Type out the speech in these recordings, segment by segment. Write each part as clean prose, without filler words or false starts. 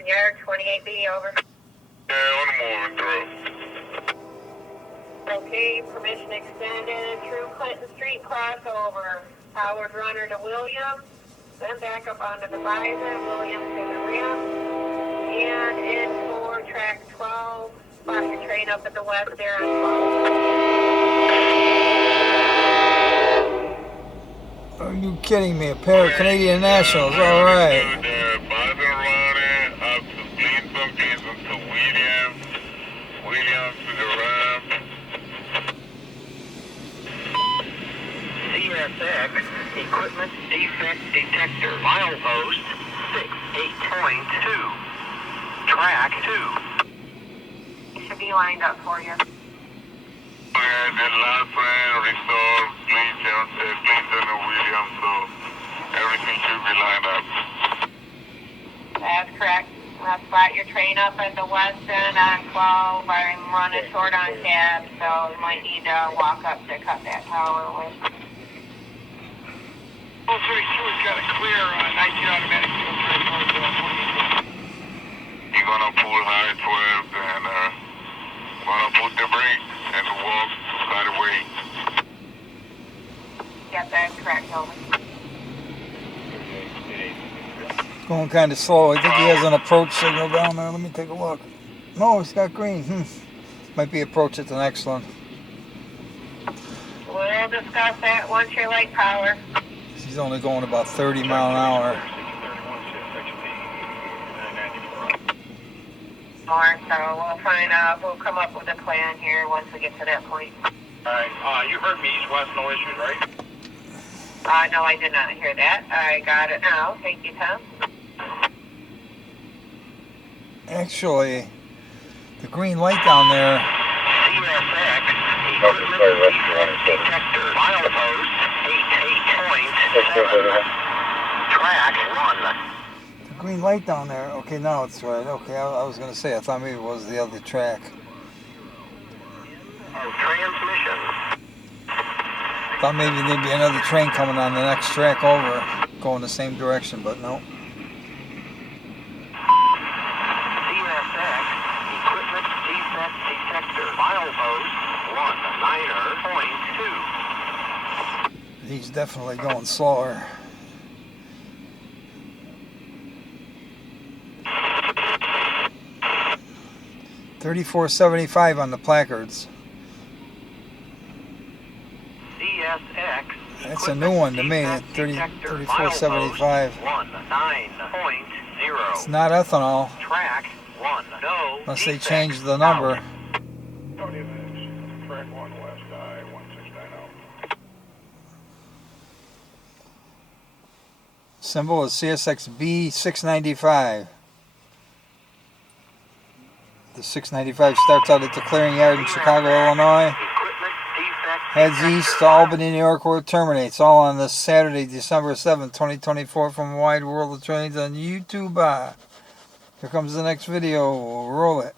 open yard, 28B, over. Yeah, I'm moving through. Okay, permission extended through Clinton Street crossover. Powered runner to Williams, then back up onto the visor, Williams to the rim, and in for track 12. Spot your train up at the west there on 12. Are you kidding me? A pair of Canadian Nationals, all right. CSX equipment defect detector milepost 68.2 track 2 should be lined up for you. Yeah, the last one restored Clinton and Williams, so everything should be lined up. That's correct. Let's spot your train up at the west end on 12. I'm running short on cab, so you might need to walk up to cut that power with. 032 has got a clear 19 automatic fuel train north of 28. You're gonna pull high 12 and gonna put the brake and walk right away. Yep, that's correct, over. Going kind of slow. I think he has an approach signal down there. Let me take a look. No, he's got green. Might be approach at the next one. We'll discuss that once you're light power. He's only going about 30 mile an hour. More, so we'll come up with a plan here once we get to that point. Alright, you heard me, east-west, no issues, right? No, I did not hear that. I got it now. Thank you, Tom. Actually, the green light down there. CSX equipment detector milepost 88.7 track 1. The green light down there. Okay, now it's right. Okay, I was going to say, I thought maybe it was the other track. Transmission. Thought maybe there'd be another train coming on the next track over, going the same direction, but no. CSX equipment defect detector milepost 19.2. He's definitely going slower. $34.75 on the placards. CSX. That's a new one to me. $34.75. 19.0. It's not ethanol, Track 1. No. unless they defects. change the number. Track 1 west I-1690. Symbol is CSX B695. The 695 starts out at the clearing yard in Chicago, Illinois. Equipment defect Heads detector east to Albany, New York, where it terminates. All on this Saturday, December 7th, 2024, from a wide world of trains on YouTube. Here comes the next video. We'll roll it.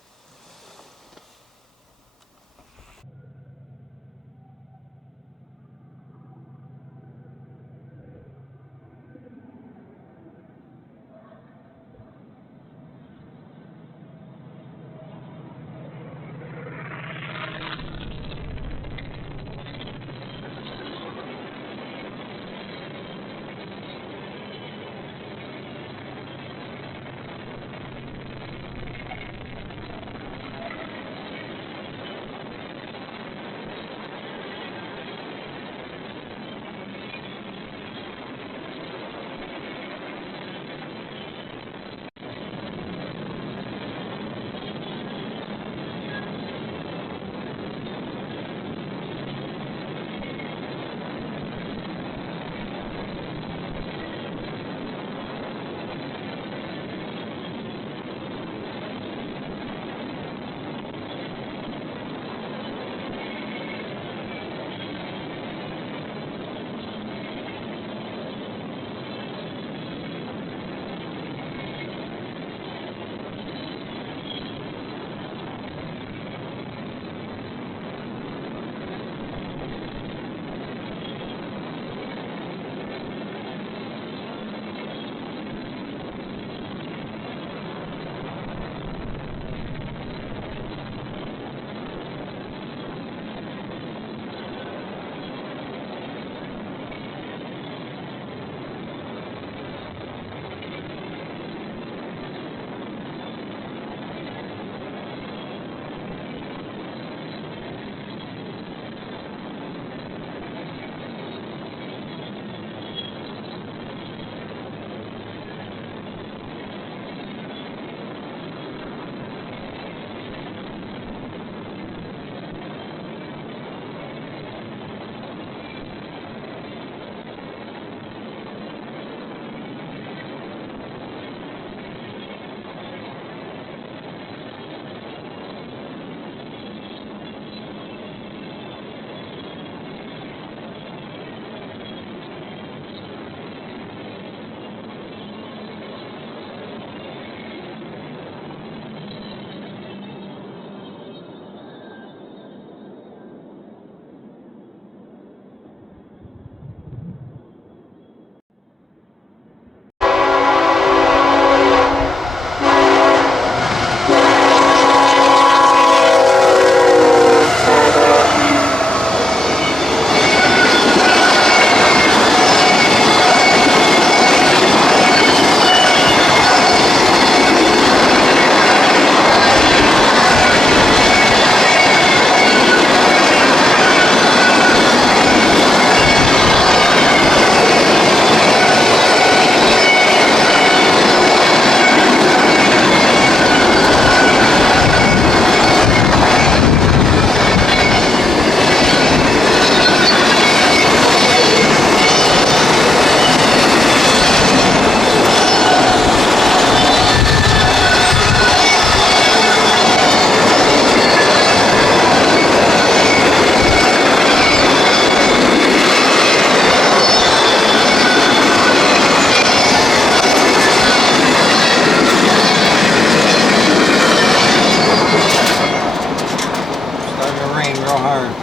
train real hard.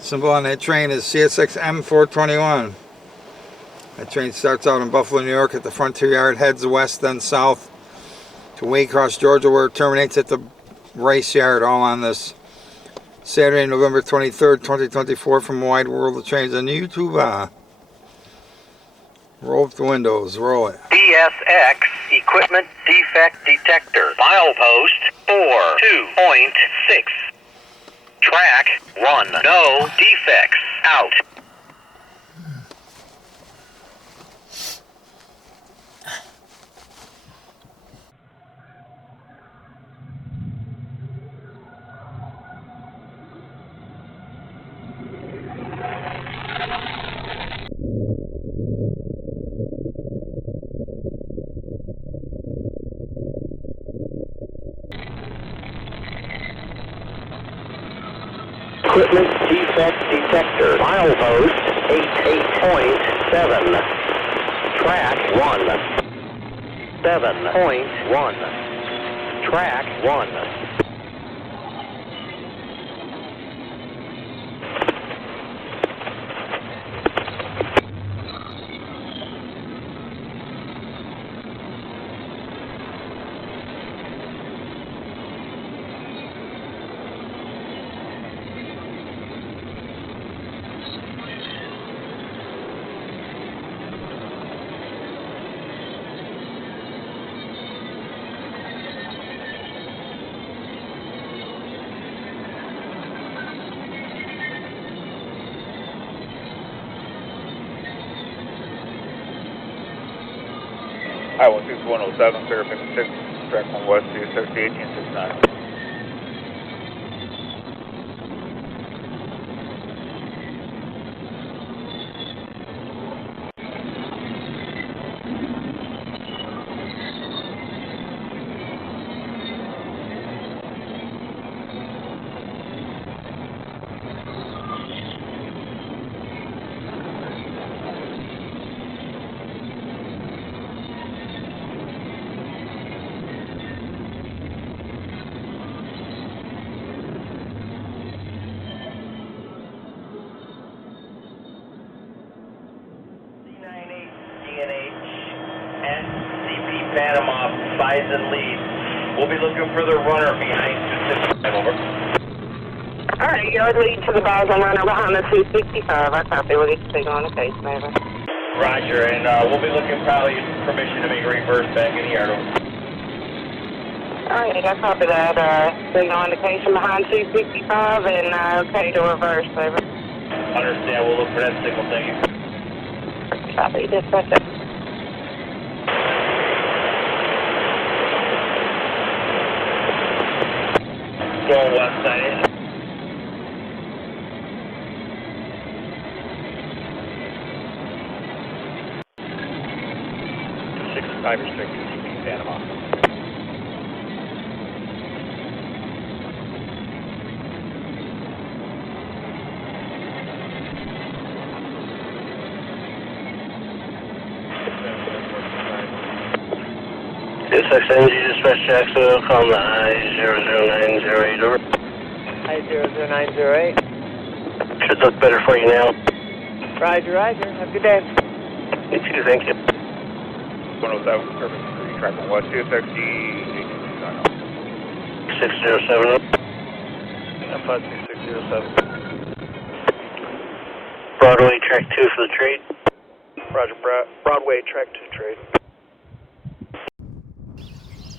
Symbol on that train is CSX M421. That train starts out in Buffalo, New York at the Frontier Yard, heads west, then south to Waycross, Georgia, where it terminates at the Rice Yard, all on this Saturday, November 23rd, 2024 from Wide World of Trains on YouTube. Roll up the windows, roll it. CSX equipment defect detector. Milepost 4.2.6. Track 1. No defects. Out. Equipment defect detector. Milepost 88.7. Track 1. 7.1. Track 1. I-16107, clear 56, track 1 west, CSX 1869. Panama, sides and leads. We'll be looking for the runner behind 265, over. Alright, yard lead to the bars and runner behind the 265. I copy. We'll get you signal on the case, over. Roger, and we'll be looking probably permission to make a reverse back in the yard, over. Alright, I copy that. Signal indication behind 265 and okay to reverse, over. Understand, we'll look for that signal, thank you. Copy, dispatch. Going west side. 65 restricted, CP Panama. CSX Energy Dispatch Jacksonville, call the I-00908, over. I-00908. Should look better for you now. Roger, roger. Have a good day. You too, thank you. 107, service 3, track 1 west, CSX 1869. 607. F52607. Broadway, track 2 for the trade. Roger, Broadway, track 2 trade.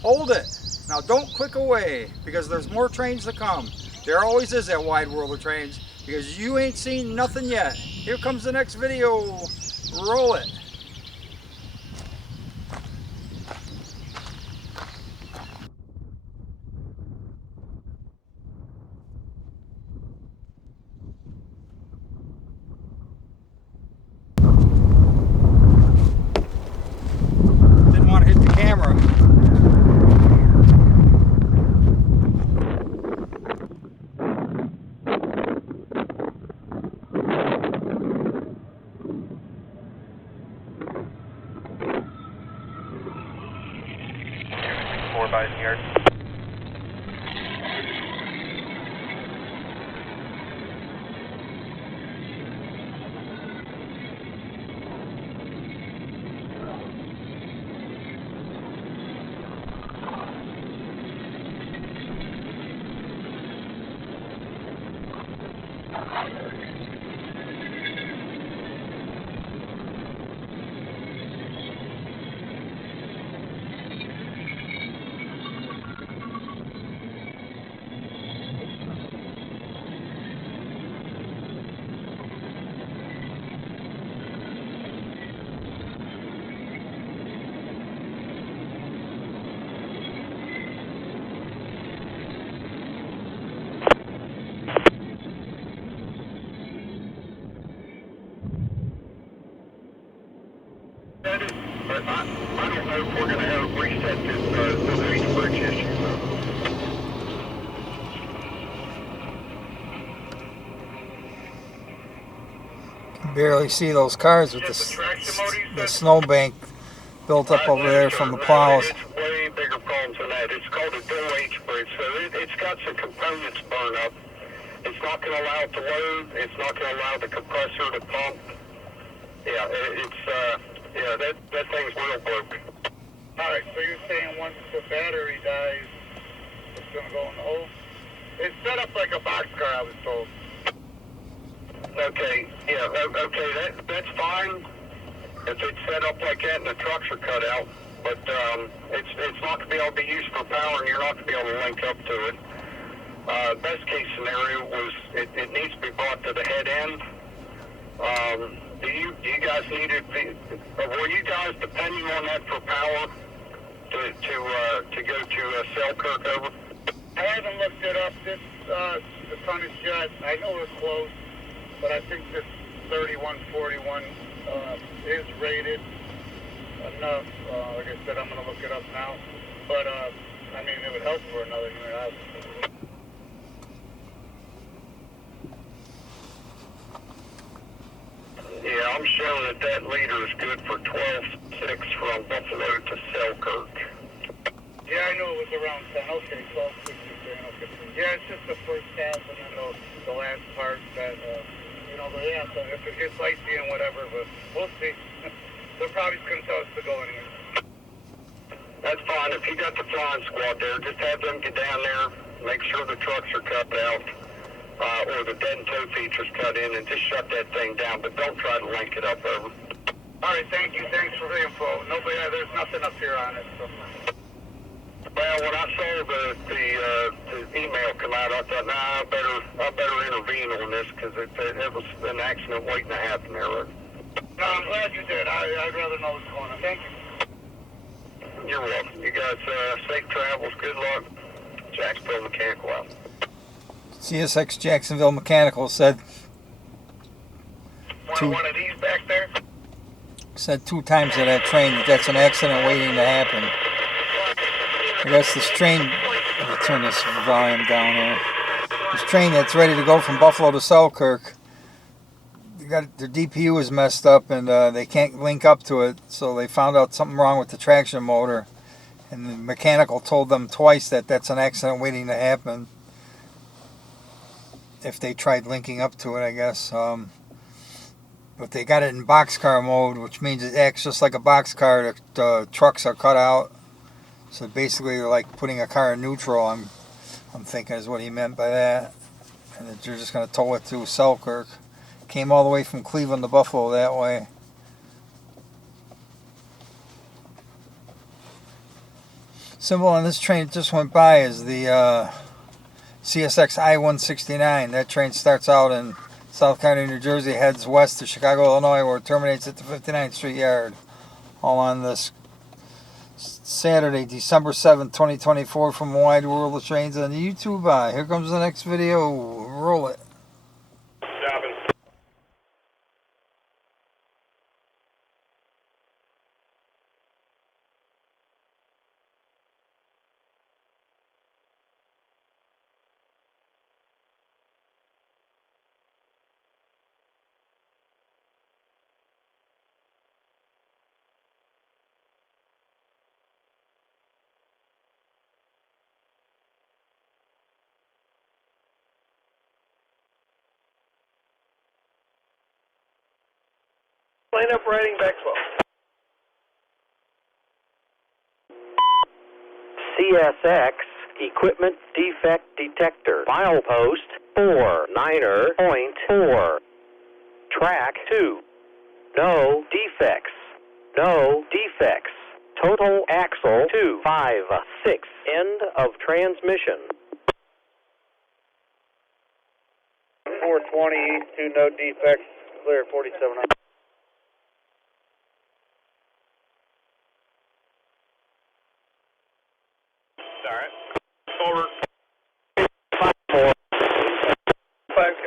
Hold it. Now don't click away because there's more trains to come. There always is at Wide World of Trains because you ain't seen nothing yet. Here comes the next video. Roll it. Didn't want to hit the camera. By the yard. know if we're going to have reset this Southern East Bridge issue. Can barely see those cars with the snowbank built up over there from the plows. It's way bigger problems than that. It's called a dual-H bridge, so it's got some components burned up. It's not going to allow it to load. It's not going to allow the compressor to pump. Yeah, that thing's real broke. All right, so you're saying once the battery dies, it's going to go in the hole? It's set up like a boxcar, I was told. Okay, that's fine if it's set up like that and the trucks are cut out, but it's not going to be able to be used for power and you're not going to be able to link up to it. Best case scenario was it needs to be brought to the head end. Do you guys need it? Were you guys depending on that for power to go to Selkirk over? I haven't looked it up. This the tonnage jet, I know it's close, but I think this 3141 is rated enough. Like I said, I'm going to look it up now. But I mean, it would help for another unit. Yeah, I'm showing that leader is good for 12.6 from Buffalo to Selkirk. Yeah, I knew it was around 10. Okay, 12.60. Okay. Yeah, it's just the first half and then the last part that, if it gets icy and whatever, but we'll see. They're probably going to tell us to go anyway. That's fine. If you got the flying squad there, just have them get down there, make sure the trucks are cut out, or the dead and toe features cut in, and just shut that thing down, but don't try to link it up over. All right, thank you. Thanks for the info. There's nothing up here on it. So. Well, when I saw the email come out, I thought, I better intervene on this because it was an accident waiting to happen there. Right? No, I'm glad you did. I'd rather know what's going on. Thank you. You're welcome. You guys, safe travels. Good luck. Jacksonville Mechanical out. CSX Jacksonville Mechanical said One of these back there? Said 2 times on that train that's an accident waiting to happen. I guess this train, let me turn this volume down here. This train that's ready to go from Buffalo to Selkirk, their DPU is messed up and they can't link up to it, so they found out something wrong with the traction motor. And the mechanical told them twice that that's an accident waiting to happen if they tried linking up to it, I guess. But they got it in boxcar mode, which means it acts just like a boxcar. The trucks are cut out. So basically, they're like putting a car in neutral, I'm thinking is what he meant by that. And that you're just going to tow it to Selkirk. Came all the way from Cleveland to Buffalo that way. Symbol on this train that just went by is the CSX I-169. That train starts out in South County, New Jersey, heads west to Chicago, Illinois, where it terminates at the 59th Street Yard. All on this Saturday, December 7th, 2024, from a wide world of trains on YouTube. Here comes the next video. Roll it. Line up riding Maxwell. CSX Equipment Defect Detector. Milepost 49.4. Track 2. No defects. No defects. Total axle 256. End of transmission. 420, 2 no defects, clear 4700. All right. Over. 5-4. 5K.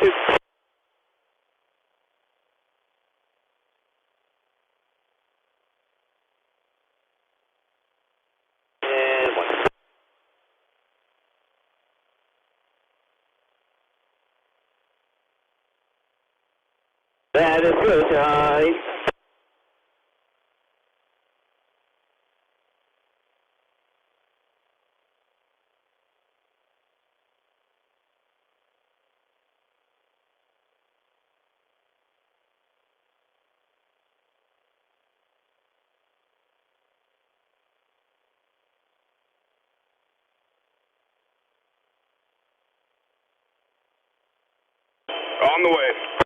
2. And 1. That is good, Charlie. On the way.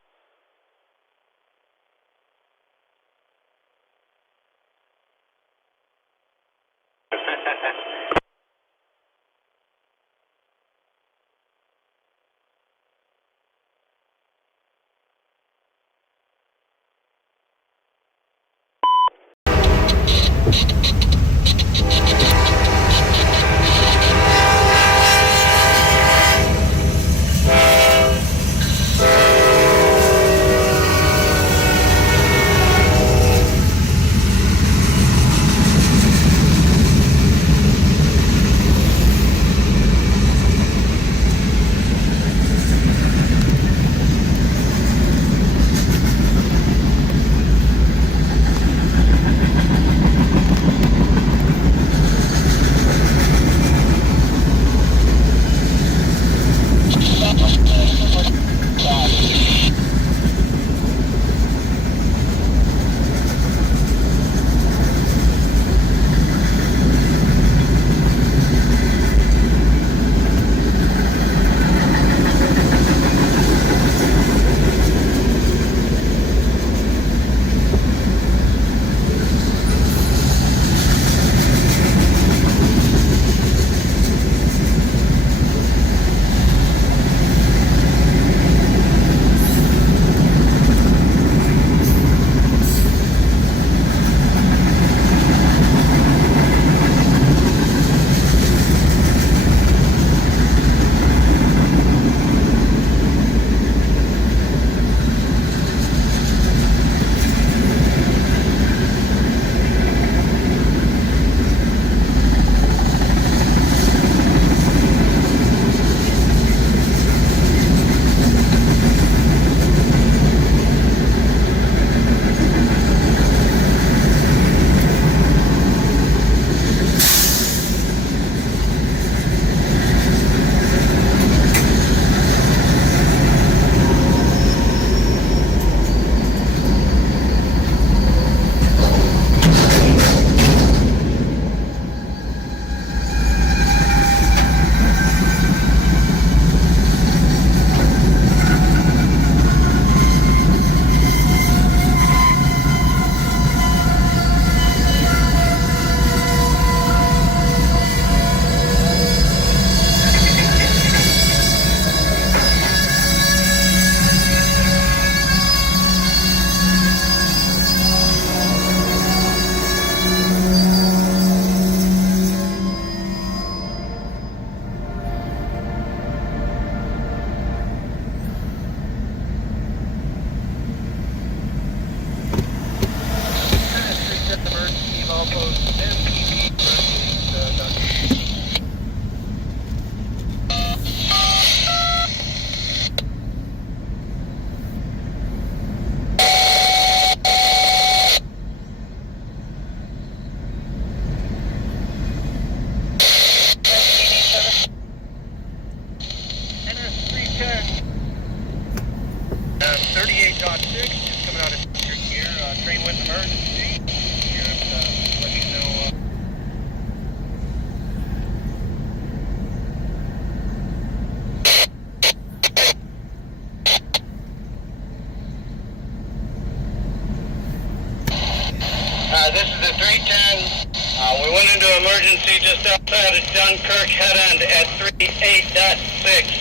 This is a 310. We went into emergency just outside of Dunkirk head end at 38.6.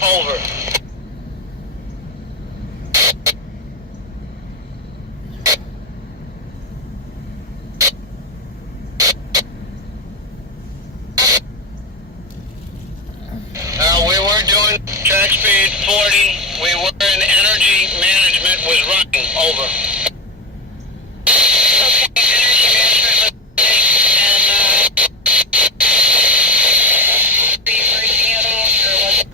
Over. We were doing track speed 40. We were in energy management was running. Over. Okay, energy management was and be breaking it off or was it?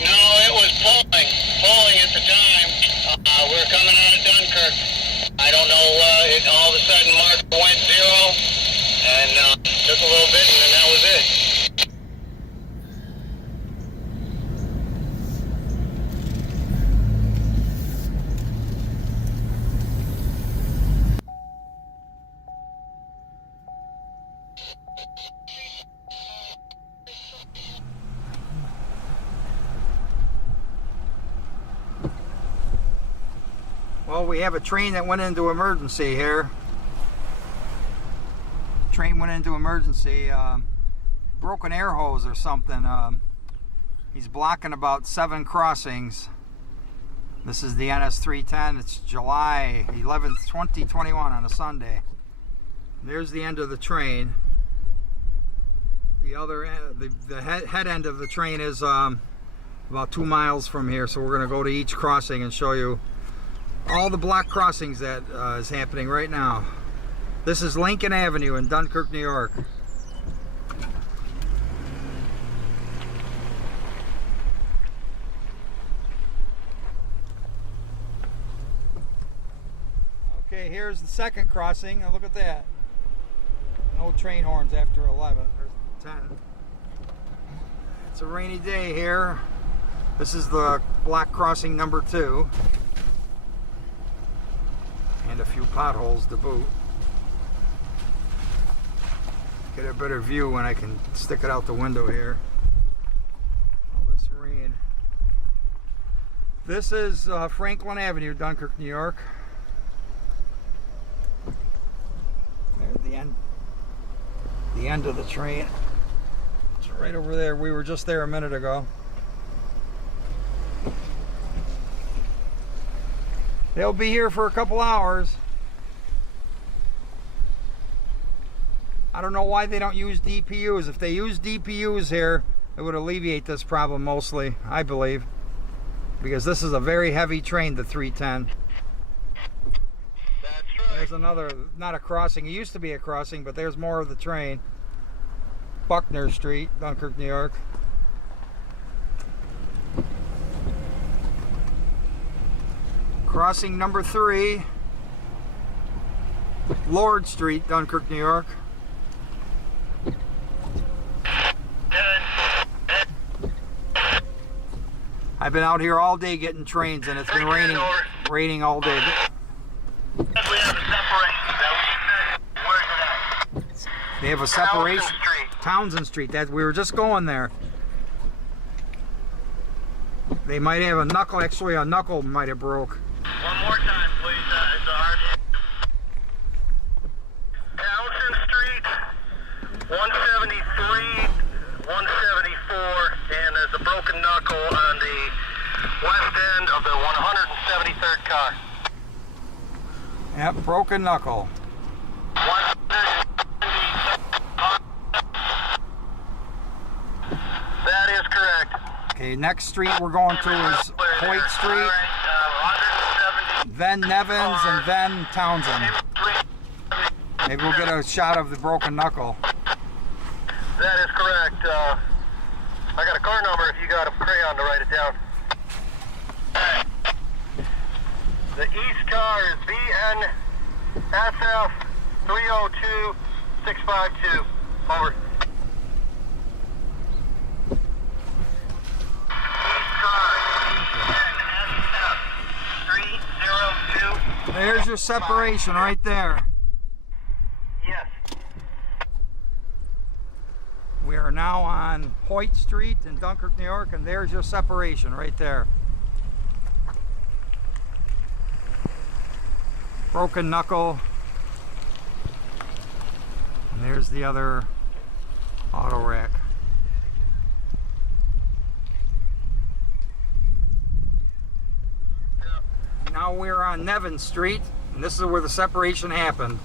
No, it was pulling at the time. We were coming out of Dunkirk. I don't know, all of a sudden Mark went zero, and took a little bit, and then that was it. Well, we have a train that went into emergency here. Train went into emergency. Broken air hose or something. He's blocking about 7 crossings. This is the NS310. It's July 11th, 2021 on a Sunday. There's the end of the train. The other end, the head end of the train is about 2 miles from here. So we're going to go to each crossing and show you all the block crossings that is happening right now. This is Lincoln Avenue in Dunkirk, New York. Okay, here's the second crossing. Now look at that. No train horns after 11 or 10. It's a rainy day here. This is the block crossing number 2. And a few potholes to boot. Get a better view when I can stick it out the window here. All this rain. This is Franklin Avenue, Dunkirk, New York. There's the end of the train. It's right over there. We were just there a minute ago. They'll be here for a couple hours. I don't know why they don't use DPUs. If they use DPUs here, it would alleviate this problem mostly, I believe. Because this is a very heavy train, the 310. That's right. There's another, not a crossing. It used to be a crossing, but there's more of the train. Buckner Street, Dunkirk, New York. Crossing number 3, Lord Street, Dunkirk, New York. I've been out here all day getting trains, and it's been raining all day. We have a separation. Where's it at? They have a separation. Townsend Street. Townsend Street. That we were just going there. They might have a knuckle. Actually, a knuckle might have broke. One more time, please. It's a hard hit. Townsend Street, 173, 174, and there's a broken knuckle on the west end of the 173rd car. Yep, broken knuckle. That is correct. Okay, next street we're going to is Hoyt Street, then Nevins, and then Townsend. Maybe we'll get a shot of the broken knuckle. That is correct. I got a car number if you got a crayon to write it down. The east car is VNSF 302652. Over. East car VNSF 302. There's your separation right there. Yes. We are now on Hoyt Street in Dunkirk, New York, and there's your separation right there. Broken knuckle. And there's the other auto rack. Now we're on Nevin Street, and this is where the separation happened.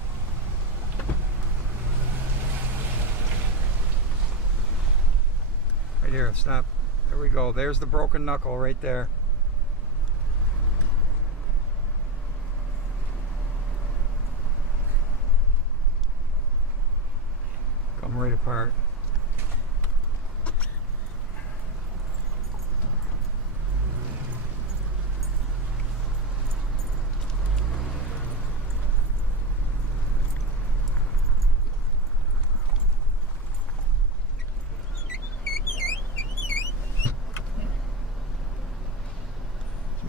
Right here, stop. There we go. There's the broken knuckle right there. Come right apart.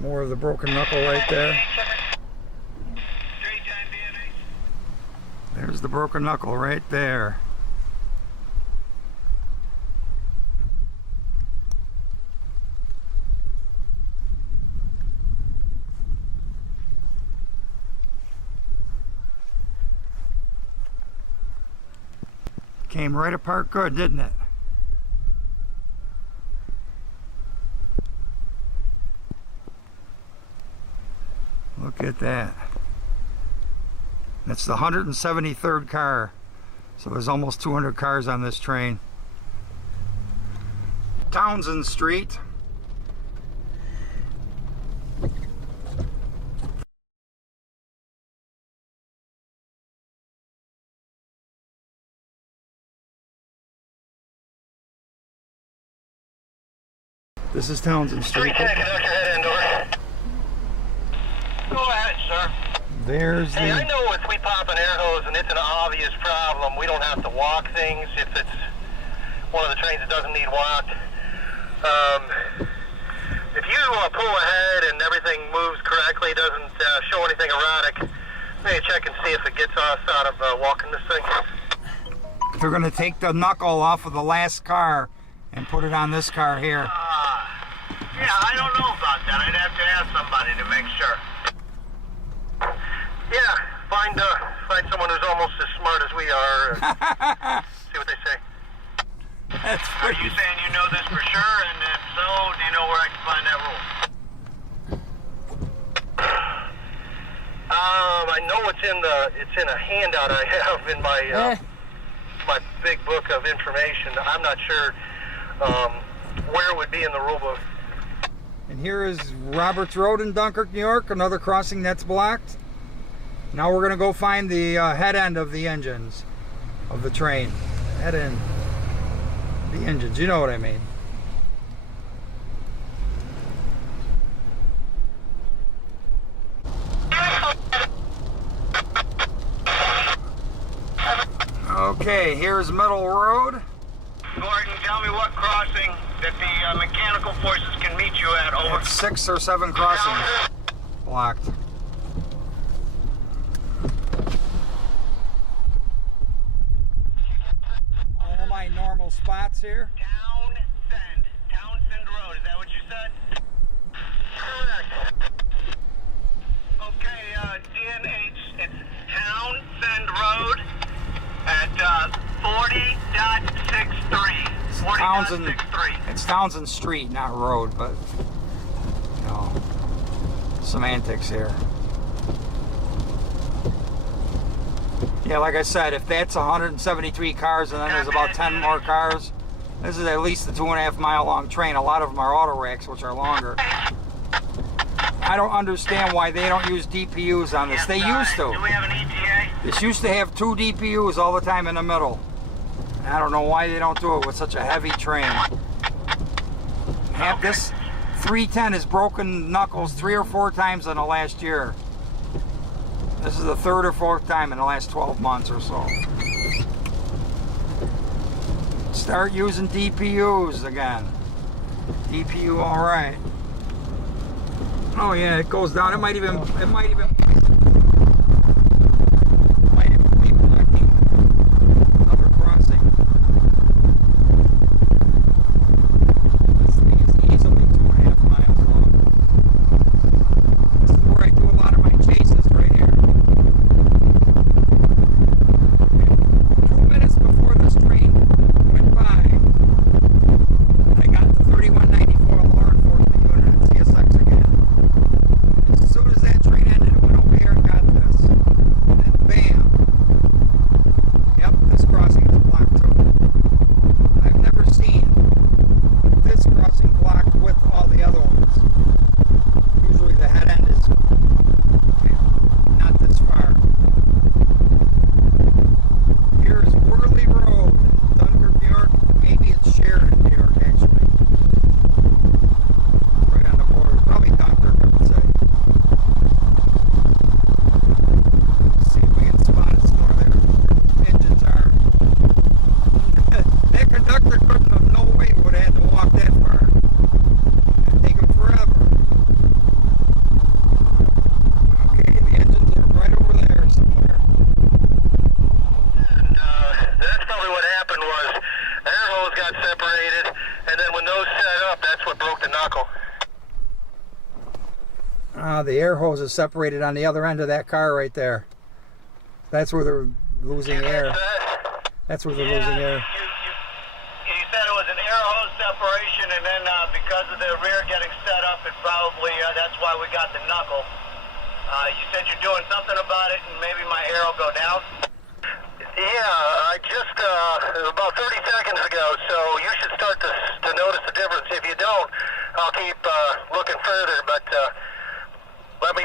More of the broken knuckle right there. There's the broken knuckle right there. Came right apart good, didn't it? Look at that. That's the 173rd car. So there's almost 200 cars on this train. Townsend Street. This is Townsend Street. Go ahead, sir. There's Hey, I the... know if we pop an air hose and it's an obvious problem, we don't have to walk things if it's one of the trains that doesn't need walked. If you pull ahead and everything moves correctly, doesn't show anything erratic, maybe check and see if it gets us out of walking this thing. They're going to take the knuckle off of the last car and put it on this car here. Yeah, I don't know about that. I'd have to ask somebody to make sure. Yeah, find someone who's almost as smart as we are. See what they say. That's Are you saying you know this for sure? And if so, do you know where I can find that rule? I know it's in a handout I have in my my big book of information. I'm not sure where it would be in the rule book. And here is Roberts Road in Dunkirk, New York, another crossing that's blocked. Now we're going to go find the head end of the engines of the train. Head end. The engines, you know what I mean. Okay, here's Middle Road. Gordon, tell me what crossing that the mechanical forces can meet you at. Over. It's 6 or 7 crossings blocked. All my normal spots here. Townsend Road, is that what you said? Correct. Okay, DNH, it's Townsend Road at 40.63. It's Townsend Street, not road, but you know, semantics here. Yeah, like I said, if that's 173 cars and then there's about 10 more cars, this is at least a 2.5 mile long train. A lot of them are auto racks, which are longer. I don't understand why they don't use DPUs on this. They used to. Do we have an ETA? This used to have 2 DPUs all the time in the middle. I don't know why they don't do it with such a heavy train. This 310 has broken knuckles 3 or 4 times in the last year. This is the 3rd or 4th time in the last 12 months or so. Start using DPUs again. DPU, all right. Oh yeah, it goes down. It might even be blocking another crossing. This thing is easily 2.5 miles long. This is where I do a lot of my chases right here. 2 minutes before this train went by, I got the 3194 law enforcement unit at CSX again. As soon as that train ended, it went okay. The air hose is separated on the other end of that car right there. That's where they're losing air. That's where they're losing air. You said it was an air hose separation, and then because of the rear getting set up, it probably, that's why we got the knuckle. You said you're doing something about it, and maybe my air will go down? Yeah, I just, about 30 seconds ago, so you should start to notice the difference. If you don't, I'll keep looking further, but let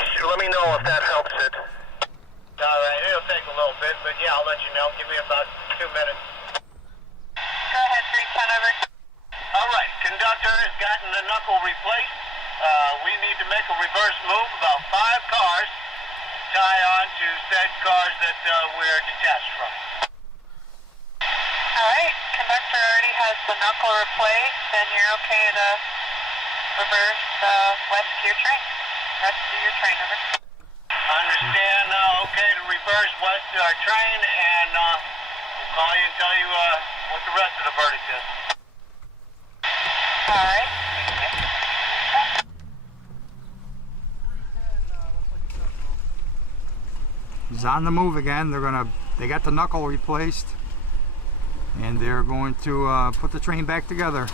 me know if that helps it. All right, it'll take a little bit, but yeah, I'll let you know. Give me about 2 minutes. Go ahead, 310 over. All right, conductor has gotten the knuckle replaced. We need to make a reverse move, about 5 cars, tie on to said cars that we're detached from. All right, conductor already has the knuckle replaced, and you're okay to reverse west to your train. Rest of your train, over. Understand, okay to reverse west to our train, and we'll call you and tell you what the rest of the verdict is. All right. He's on the move again. They got the knuckle replaced, and they're going to put the train back together.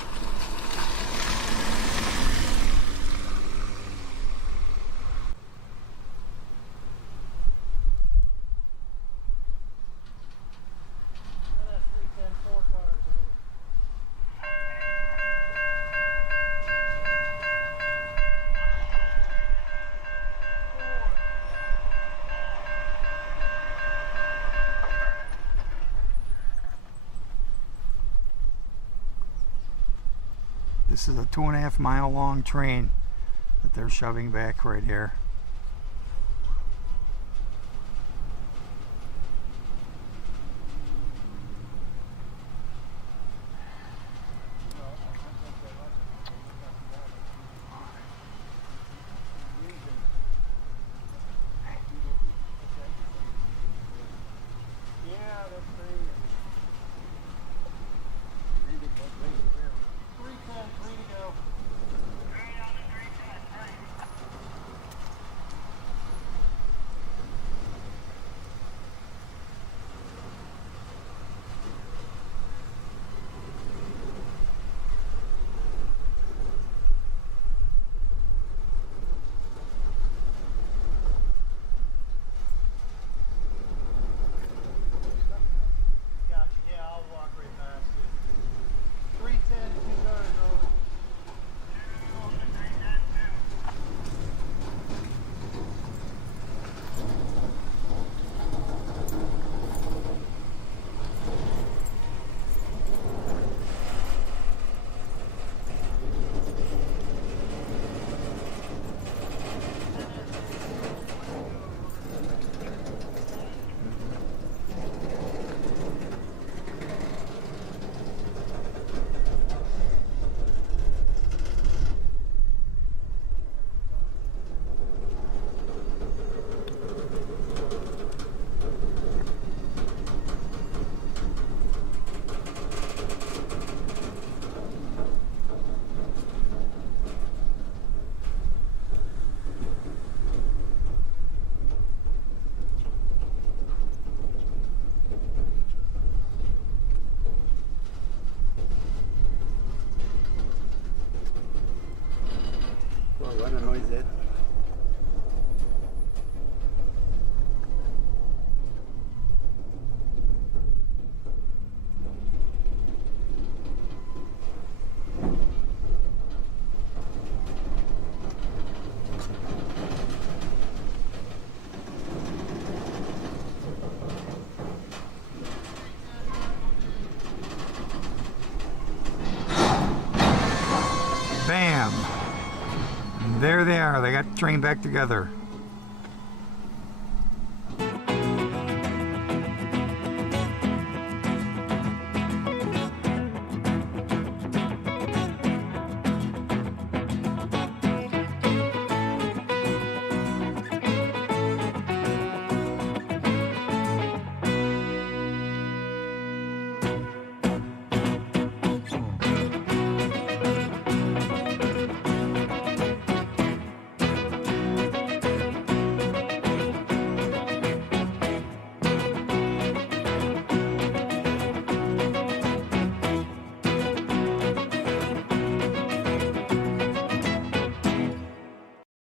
This is a 2.5 mile long train that they're shoving back right here. What a noise that. Bam! There they are. They got the train back together.